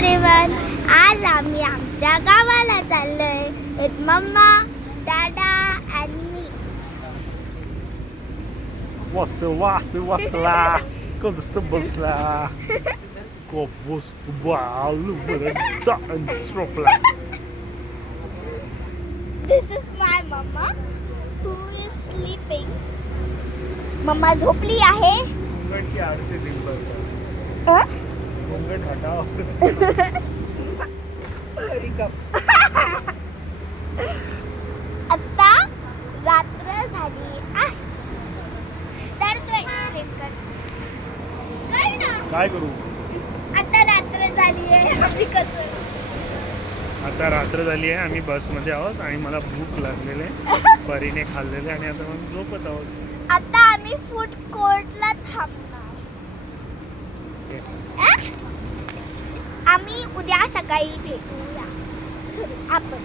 Everyone, आज आम्ही आमच्या गावाला चाललोय विथ मम्मा, दादा आणि मी. Wasla, konste busla, kopust balu berda and stropla. This is my mama who is sleeping. मम्मा झोपली आहे. घोंगट की आड़ से दिन भर अं? घोंगट हटाओ. आता रात्र झाली आहे. तर तू एक्सप्लेन कर. काय ना? काय करू? आता रात्र झाली आहे. आम्ही कसं? आता रात्र झाली आहे, आम्ही बसमध्ये आहोत आणि मला भूक लागलेली आहे. परीने खाल्लेले आणि आता मग झोपत आहोत. आता आम्ही फूड कोर्टला थांबणार. अं? आम्ही उद्या सकाळी भेटूया. आपण